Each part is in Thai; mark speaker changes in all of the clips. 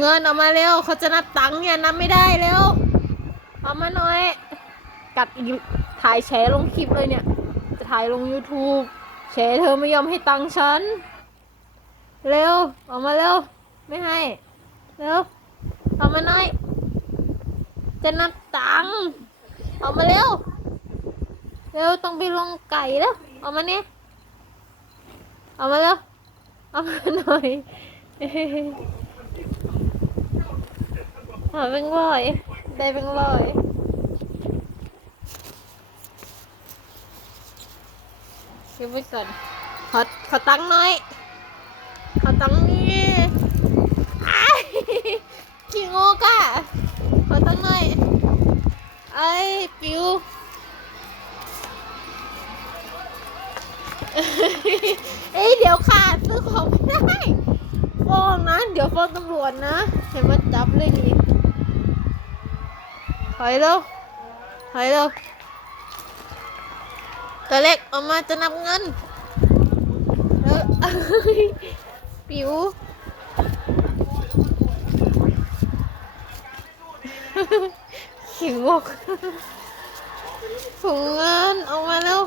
Speaker 1: เงินเอามาเร็วเขาจะนับตังค์เนี่ยนับไม่ได้เร็วเอามาหน่อย กัดอีกถ่ายแชร์ลงคลิปเลยเนี่ย จะถ่ายลง YouTube แชร์เธอไม่ยอมให้ตังค์ฉัน เร็วเอามาเร็ว ไม่ให้ เร็วเอามาหน่อย จะนับตังค์เอามาเร็ว เร็วต้องไปลงไก่แล้วเอามาเนี่ยเอามาเร็วเอามาหน่อย หาเป็นร้อยได้เป็นร้อยเก็บไว้ก่อนขอขอตังค์หน่อย ขอตังค์นี่อ้ขี้งูกอะขอตังค์หน่อยไอ้ปิวเอ้ยเดี๋ยวขาดซื้อของไม่ได้ฟ้องนะ เดี๋ยวฟ้องตำรวจนะ เห็นมันจับเลยนี่ อยเร็วถอยเร็วตัวเล็กออกมาจะนับเงินเออปิวขิงงกถุงเงินออกมาเร็ว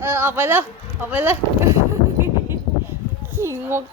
Speaker 1: เออออกไปเลยออกไปเลยขิงงก